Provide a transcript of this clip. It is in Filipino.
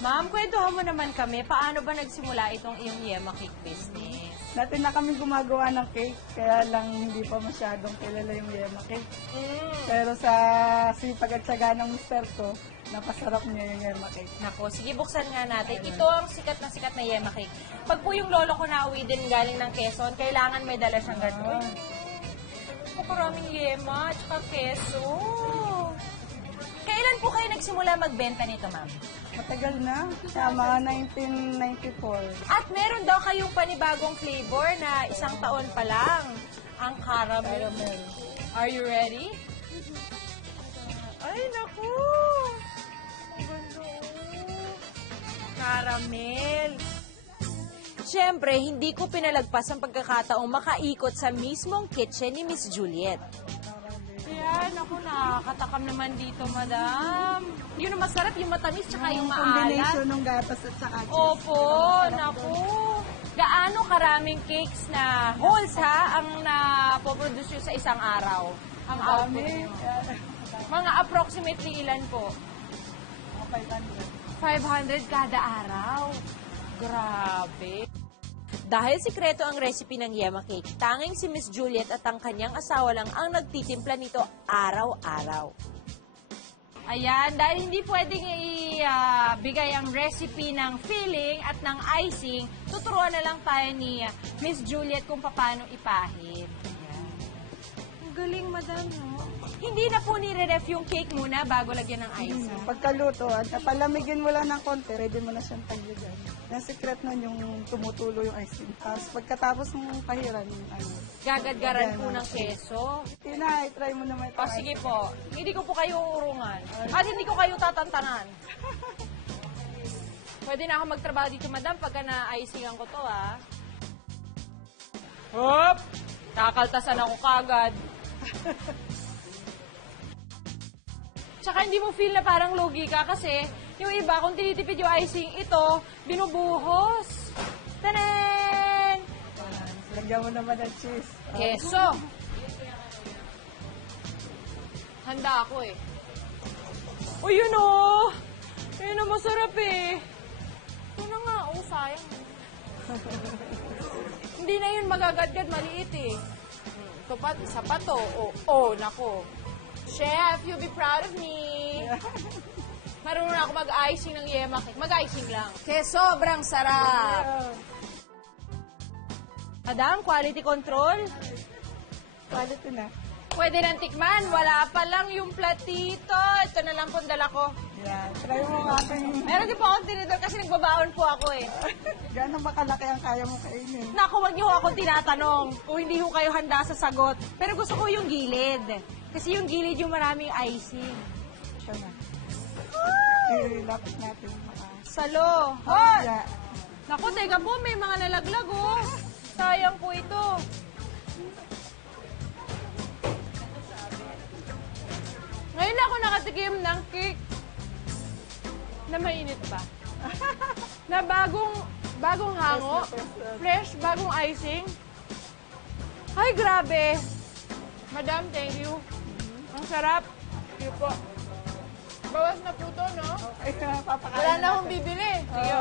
Ma'am, kwentuhan mo naman kami, paano ba nagsimula itong iyong Yema Cake business? Dati na kami gumagawa ng cake, kaya lang hindi pa masyadong kilala yung Yema Cake. Pero sa sipag at syaga ng mister ko, napasarap niya yung Yema Cake. Nako, sige buksan nga natin. Ito ang sikat na Yema Cake. Pag po yung lolo ko nauwi din galing ng Quezon, kailangan may dala siyang gano'n. Maraming yema at saka keso. Kailan po kayo nagsimula magbenta nito, ma'am? Matagal na, mga 1994. At meron daw kayong panibagong flavor na isang taon pa lang. Ang caramel. Are you ready? Ay, naku! Ang ganda, oh. Caramel. Siyempre, hindi ko pinalagpas ang pagkakataong makaikot sa mismong kitchen ni Miss Juliet. Ayan, ako nakakatakam naman dito, madam. Yun ang masarap, yung matamis tsaka yung maalat. Combination ng gatas at saka cheese. Opo, naku. Gaano karaming cakes na wholes ha ang napoproduce sa isang araw? Ang output nyo? Mga approximately ilan po? 500. 500 kada araw. Grabe. Dahil sikreto ang recipe ng Yema Cake, tanging si Miss Juliet at ang kanyang asawa lang ang nagtitimpla nito araw-araw. Ayan, dahil hindi pwedeng ibigay ang recipe ng filling at ng icing, tuturuan na lang tayo ni Miss Juliet kung paano ipahid. Ayan. Ang galing, madam, no? Hindi na po nire-ref yung cake muna bago lagyan ng icing. Pagkaluto, at palamigin mo lang ng konti, ready mo na siyang paglagay. Yung secret nun yung tumutulo yung icing. Tapos pagkatapos ng pahiran, Gagadgaran po ng keso. try mo naman ito. O sige po, hindi ko po kayo uurungan. At hindi ko kayo tatantanan. Pwede na ako magtrabaho dito, madam, pagka na-icingan ko to, ha? Hop! Kakaltasan ako kagad. Tsaka hindi mo feel na parang lugi ka kasi yung iba, kung tinitipid yung icing, ito, binubuhos. Tanan! Lagyan mo naman ng cheese. Keso! Handa ako eh. O yun o! Yun o, masarap eh. Ito na nga, oh, sayang. Hindi na yun magagadgad, maliit eh. Ito pa, isa pa to. Oh, nako. Chef, you'll be proud of me. Marunong na ako mag-icing ng Yema Cake. Mag-icing lang. Kaya sobrang sarap. Madam, quality control? Quality na. Pwede nang tikman. Wala pa lang yung platito. Ito na lang po dala ko. Yan. Try mo nga ating... Meron din po akong tinidor kasi nagbabaon po ako eh. Gano'ng ba kalaki ang kaya mo kainin? Naku, wag niyo ho akong tinatanong kung hindi ho kayo handa sa sagot. Pero gusto ko yung gilid. Kasi yung gilid yung maraming icing. Ito na. I-lapit natin. Salo. Hoy! Yeah. Naku, teka po, may mga nalaglag oh. Sayang po ito. Ngayon ako nakatikim ng cake na mainit pa. Na bagong hango, fresh, bagong icing. Ay, grabe. Madam, thank you. Ang sarap. Thank you po. Bawas na po to, no? Okay, papakain Wala na akong bibili. Sige.